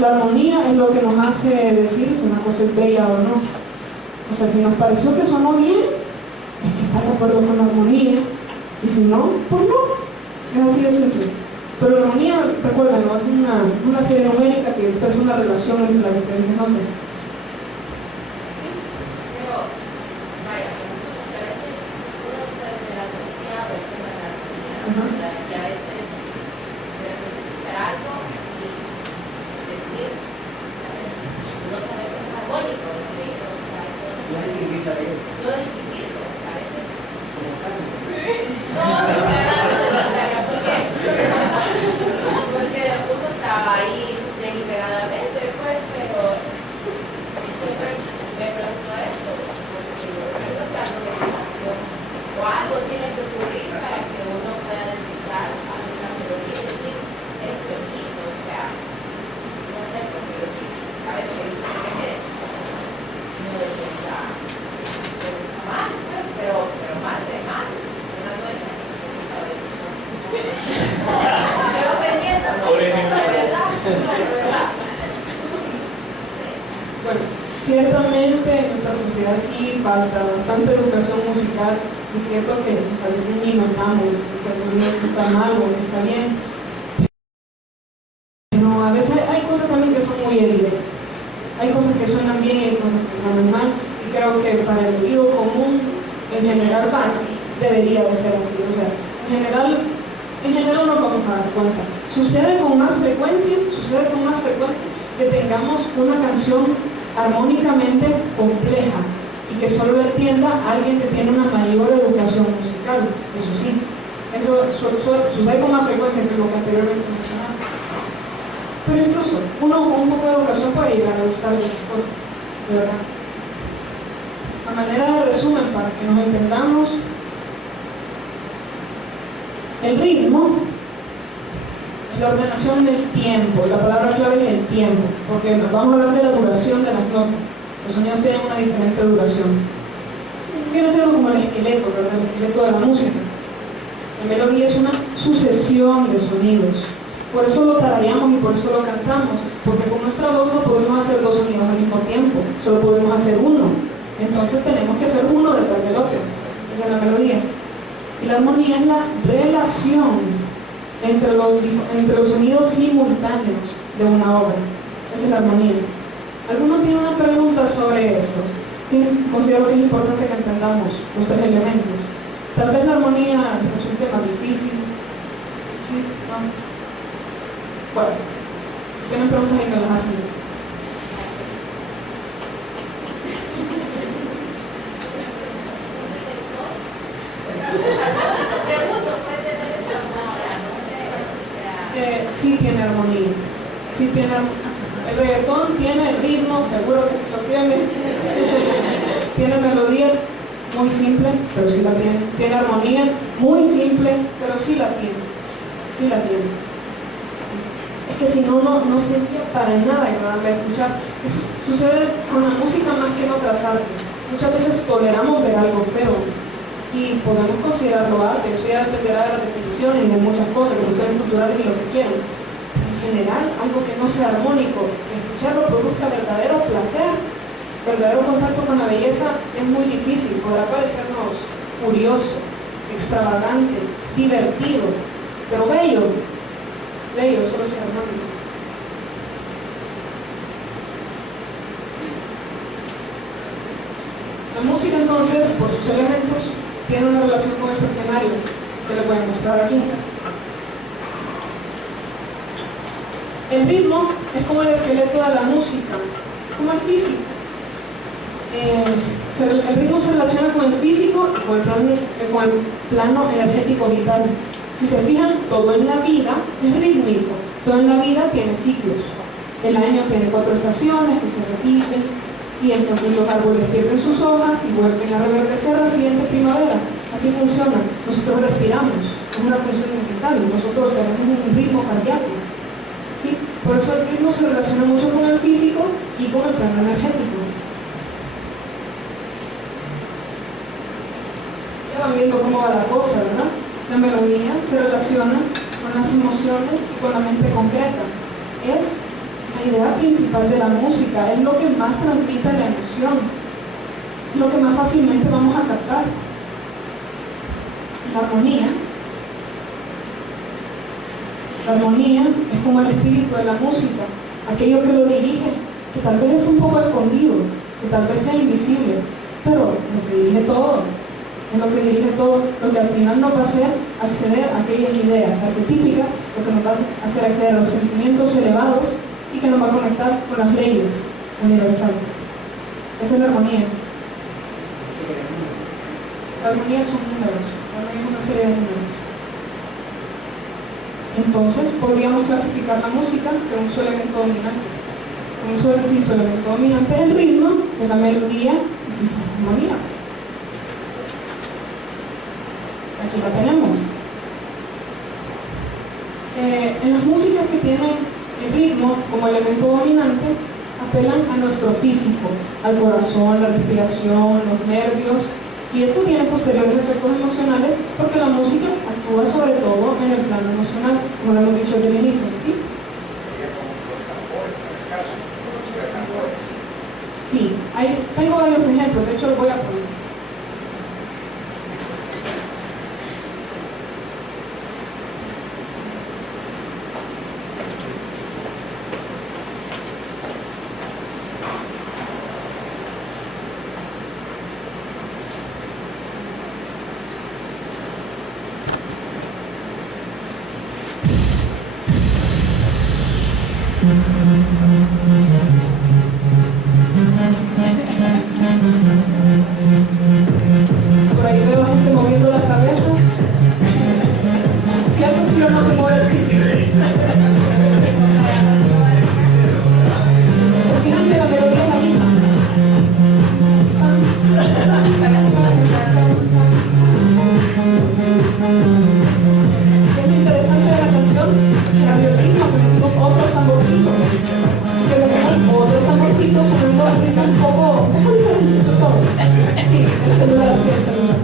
la armonía es lo que nos hace decir si una cosa es bella o no. O sea, si nos pareció que sonó bien, es que está de acuerdo con la armonía, y si no, pues no. Es así de simple. Pero la armonía, recuerden, no es una serie numérica que expresa una relación entre las diferentes notas. Bueno, ciertamente en nuestra sociedad sí falta bastante educación musical, y es cierto que a veces ni notamos si el sonido está mal o está bien, pero a veces hay cosas también que son muy evidentes, hay cosas que suenan bien y hay cosas que suenan mal, y creo que para el oído común en general debería de ser así. O sea, en general nos vamos a dar cuenta. Sucede con más frecuencia que tengamos una canción armónicamente compleja y que solo la entienda alguien que tiene una mayor educación musical. Eso sí, eso sucede con más frecuencia que lo que anteriormente mencionaste. Pero incluso uno con un poco de educación puede llegar a gustar de esas cosas, de verdad. A manera de resumen, para que nos entendamos, el ritmo es la ordenación del tiempo. La palabra clave es el tiempo, porque nos vamos a hablar de la duración de las notas. Los sonidos tienen una diferente duración. Viene siendo como el esqueleto, ¿verdad? El esqueleto de la música. La melodía es una sucesión de sonidos. Por eso lo tarareamos y por eso lo cantamos, porque con nuestra voz no podemos hacer dos sonidos al mismo tiempo, solo podemos hacer uno. Entonces tenemos que hacer uno detrás del otro. Esa es la melodía. Y la armonía es la relación entre los sonidos simultáneos de una obra. Esa es la armonía. ¿Alguno tiene una pregunta sobre esto? Sí, considero que es importante que entendamos los tres elementos. Tal vez la armonía resulte más difícil. ¿Sí? ¿No? Bueno, si tienen preguntas ahí me las hacen. Sí tiene armonía, sí tiene armonía. El reggaetón tiene el ritmo, seguro que sí lo tiene. Tiene melodía muy simple, pero sí la tiene. Tiene armonía muy simple, pero sí la tiene. Sí la tiene. Es que si no, no sentía para nada agradable escuchar. Eso sucede con la música más que en otras artes. Muchas veces toleramos ver algo feo, y podemos considerarlo arte. Eso ya dependerá de las definiciones y de muchas cosas, cuestiones culturales y lo que quieran. En general, algo que no sea armónico, que escucharlo produzca verdadero placer, verdadero contacto con la belleza, es muy difícil. Podrá parecernos curioso, extravagante, divertido, pero bello, solo sea armónico. La música entonces, por sus elementos, tiene una relación con el septenario, que les voy a mostrar aquí. El ritmo es como el esqueleto de la música, como el físico. El ritmo se relaciona con el físico y con el plano energético vital. Si se fijan, todo en la vida es rítmico, todo en la vida tiene ciclos. El año tiene 4 estaciones que se repiten, y entonces los árboles pierden sus hojas y vuelven a reverdecer la siguiente primavera. Así funciona. Nosotros respiramos, es una función vital, nosotros tenemos un ritmo cardíaco. ¿Sí? Por eso el ritmo se relaciona mucho con el físico y con el plano energético. Ya van viendo cómo va la cosa, ¿verdad? La melodía se relaciona con las emociones y con la mente concreta. Es la idea principal de la música, es lo que más transmite la emoción, lo que más fácilmente vamos a captar. La armonía es como el espíritu de la música, aquello que lo dirige, que tal vez es un poco escondido, que tal vez sea invisible, pero lo que dirige todo, es lo que dirige todo, lo que al final nos va a hacer acceder a aquellas ideas arquetípicas, lo que nos va a hacer acceder a los sentimientos elevados y que nos va a conectar con las leyes universales. Esa es la armonía. La armonía son números, la armonía es una serie de números. Entonces, podríamos clasificar la música según su elemento dominante. Si su elemento dominante es el ritmo, si es la melodía y si es la armonía. Aquí la tenemos. En las músicas que tienen el ritmo como elemento dominante, apelan a nuestro físico, al corazón, la respiración, los nervios, y esto tiene posteriores efectos emocionales porque la música actúa sobre todo en el plano emocional, como lo hemos dicho desde el inicio, ¿sí? Sí, tengo varios ejemplos, de hecho los voy a poner. Por ahí veo gente moviendo la cabeza. ¿Cierto? ¿Sí o no te mueve el piso? Fíjate, la melodía es la misma. Es muy interesante de la canción, cambio el ritmo, que metimos otros tamborcitos. Que tenemos otros tamborcitos sonando el ritmo un poco diferente, eso es todo. Sí, el celular, sí, el celular.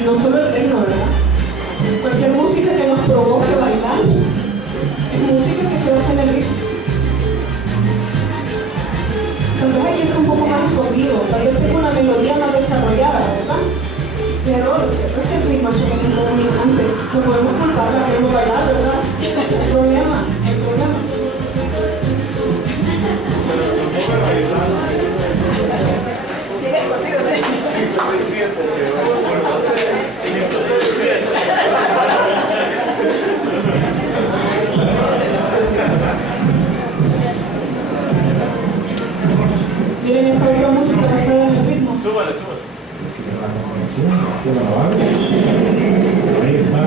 No solo el ritmo, ¿verdad? Cualquier música que nos provoque bailar es música que se basa en el ritmo. Tal vez aquí está un poco más escondido, tal vez tenga una melodía más desarrollada, ¿verdad? Pero lo cierto es que el ritmo es un elemento dominante. No podemos culparla, queremos bailar, ¿verdad? El problema. Miren esta otra música basada en el ritmo. Súbale. Ahí está.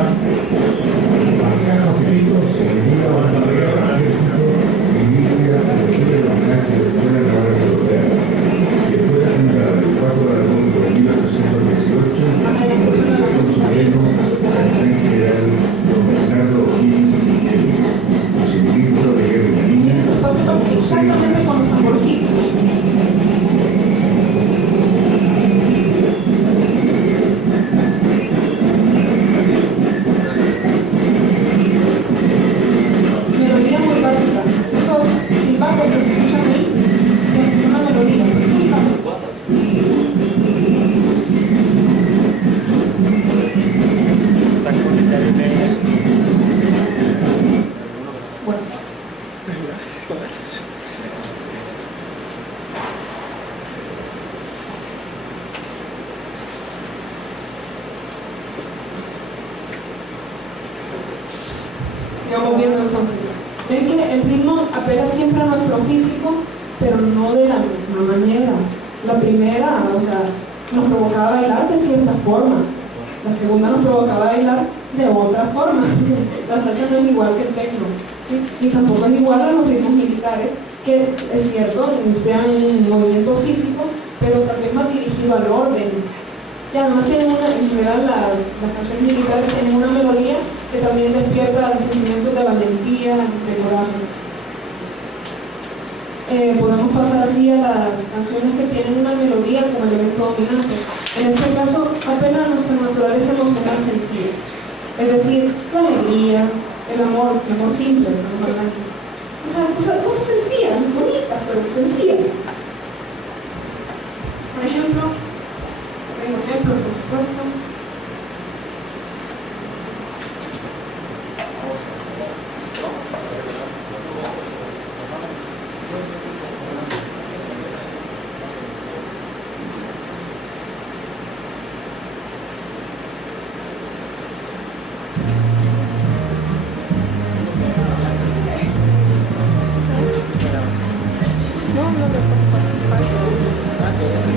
Marca Pacífico, significa banda de guerra, inicia la Europea. Sigamos viendo entonces. Ven que el ritmo apela siempre a nuestro físico, pero no de la misma manera. La primera, o sea, nos provocaba bailar de cierta forma. La segunda nos provocaba bailar de otra forma. La salsa no es igual que el techno, ¿sí? Ni tampoco es igual a los ritmos militares, que es cierto, inspiran un movimiento físico, pero también va dirigido al orden. Y además tienen en general las canciones militares tienen una melodía que también despierta el sentimiento de valentía, de coraje. Podemos pasar así a las canciones que tienen una melodía como elemento dominante. En este caso, apela a nuestra naturaleza emocional sencilla. Es decir, la alegría, el amor simple, estamos hablando. O sea, cosas sencillas, bonitas, pero sencillas. Por ejemplo, tengo ejemplos, por supuesto.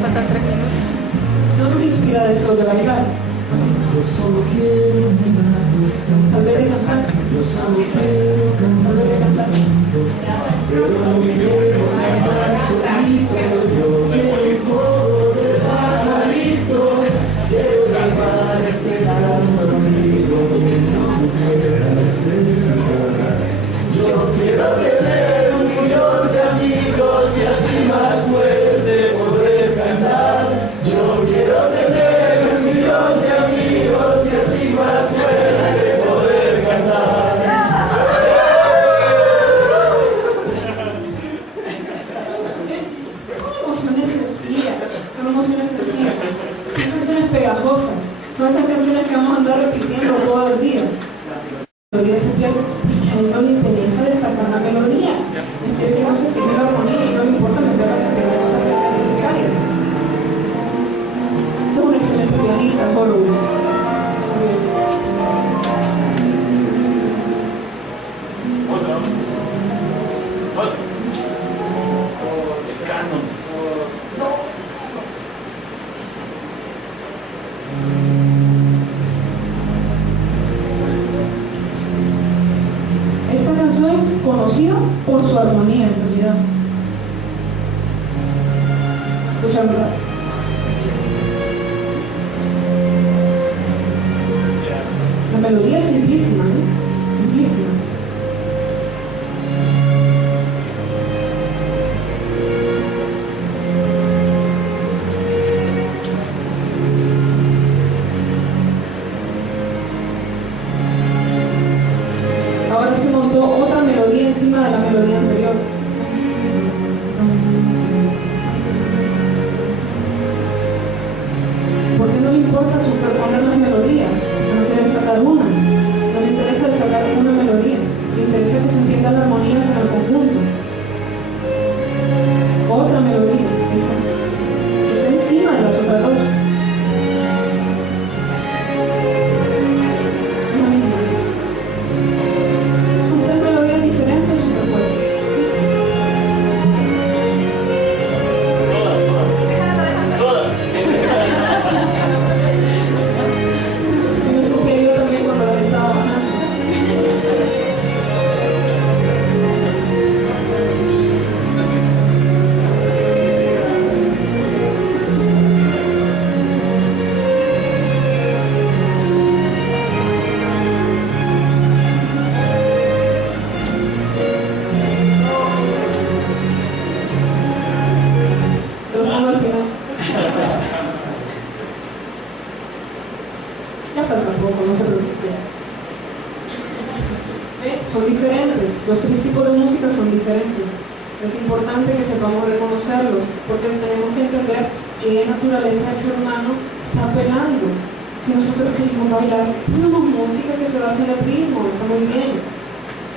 Faltan 3 minutos. No nos inspira deseo de bailar. Tal vez de cantar. Tal vez de cantar. Son esas canciones que vamos a andar repitiendo todo el día. La melodía se pierde. A él no le interesa destacar la melodía. Él quiere que no se pierda la armonía y no le importa meter la cantidad de notas que sean necesarias. Este es un excelente pianista, Horowitz. Conocido por su armonía en realidad. Escuchan, ¿verdad? La melodía es simplísima, ¿eh? Simplísima. Ahora se montó otra melodía encima de la melodía anterior. ¿Por qué no le importa superponer las melodías? No quiere sacar una. No le interesa sacar una melodía. Le interesa que se entienda la armonía en el conjunto. Otra melodía que está encima de las otras dos. Son diferentes, los 3 tipos de música son diferentes. Es importante que sepamos reconocerlos, porque tenemos que entender qué naturaleza del ser humano está apelando. Si nosotros queremos bailar, pongamos música que se base en el ritmo, está muy bien.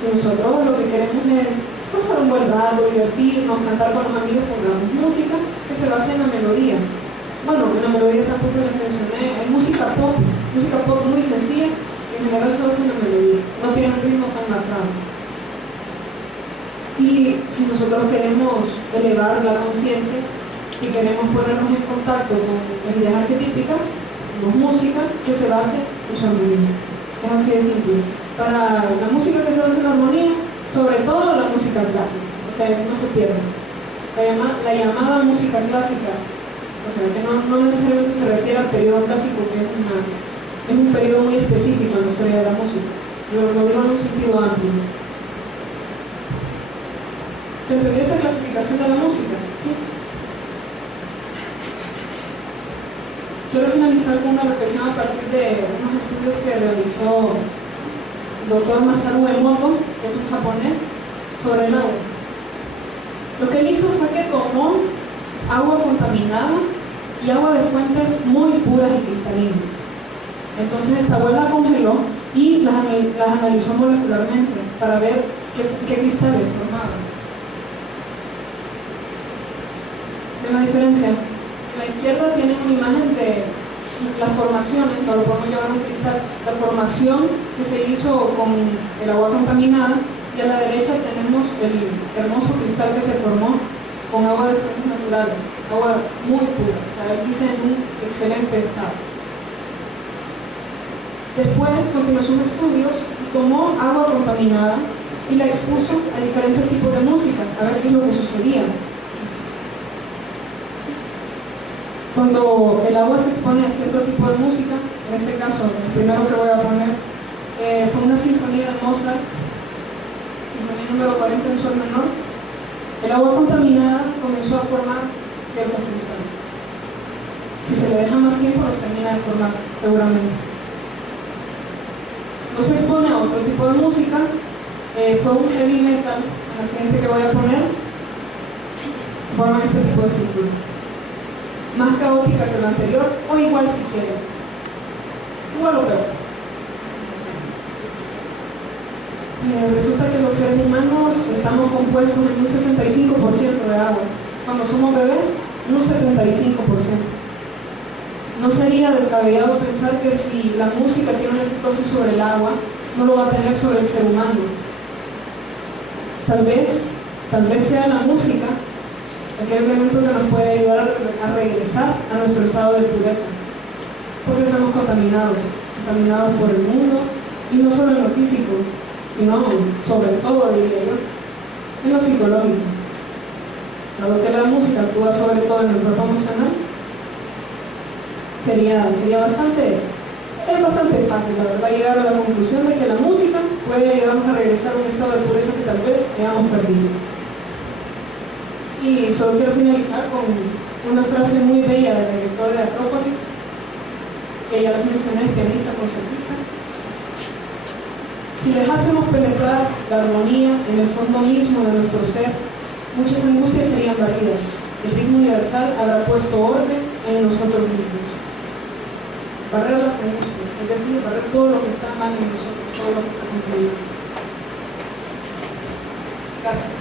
Si nosotros lo que queremos es pasar un buen rato, divertirnos, cantar con los amigos, pongamos música que se base en la melodía. Bueno, en la melodía tampoco les mencioné, hay música pop muy sencilla, En general se basa en la melodía, no tiene un ritmo tan marcado. Y si nosotros queremos elevar la conciencia, si queremos ponernos en contacto con las ideas arquetípicas, tenemos música que se base en su armonía. Es así de simple. Para la música que se basa en la armonía, sobre todo la música clásica, o sea, no se pierda. La llamada música clásica, o sea, que no necesariamente se refiere al periodo clásico, que es un periodo muy específico en la historia de la música. Yo lo digo en un sentido amplio. ¿Se entendió esta clasificación de la música? ¿Sí? Quiero finalizar con una reflexión a partir de unos estudios que realizó el doctor Masaru Emoto, que es un japonés, sobre el agua. Lo que él hizo fue que tomó agua contaminada y agua de fuentes muy puras y cristalinas. Entonces esta agua la congeló y las analizó molecularmente para ver qué cristales formaban. ¿Ven la diferencia? En la izquierda tienen una imagen de las formaciones, no lo podemos llamar un cristal, la formación que se hizo con el agua contaminada, y a la derecha tenemos el hermoso cristal que se formó con agua de fuentes naturales, agua muy pura, o sea, él dice en un excelente estado. Después continuó sus estudios y tomó agua contaminada y la expuso a diferentes tipos de música, a ver qué es lo que sucedía. Cuando el agua se expone a cierto tipo de música, en este caso, el primero que voy a poner, fue una sinfonía de Mozart, sinfonía número 40 en sol menor. El agua contaminada comenzó a formar ciertos cristales. Si se le deja más tiempo, los termina de formar, seguramente. No se expone a otro tipo de música, fue un heavy metal, en la siguiente que voy a poner, se forman este tipo de círculos. Más caótica que lo anterior, o igual si quieren. Igual o peor. Resulta que los seres humanos estamos compuestos en un 65% de agua. Cuando somos bebés, en un 75%. No sería descabellado pensar que si la música tiene un efecto así sobre el agua, no lo va a tener sobre el ser humano. Tal vez sea la música aquel elemento que nos puede ayudar a regresar a nuestro estado de pureza, porque estamos contaminados por el mundo, y no solo en lo físico, sino sobre todo, diría yo, en lo psicológico. Dado que la música actúa sobre todo en el cuerpo emocional, sería bastante fácil, la verdad, llegar a la conclusión de que la música puede ayudarnos a regresar a un estado de pureza que tal vez hayamos perdido. Y solo quiero finalizar con una frase muy bella del director de Acrópolis, que ya les mencioné, pianista, concertista. Si dejásemos penetrar la armonía en el fondo mismo de nuestro ser, muchas angustias serían barridas. El ritmo universal habrá puesto orden en nosotros mismos. Barrer las angustias, es decir, barrer todo lo que está mal en nosotros, todo lo que está confundido. Gracias.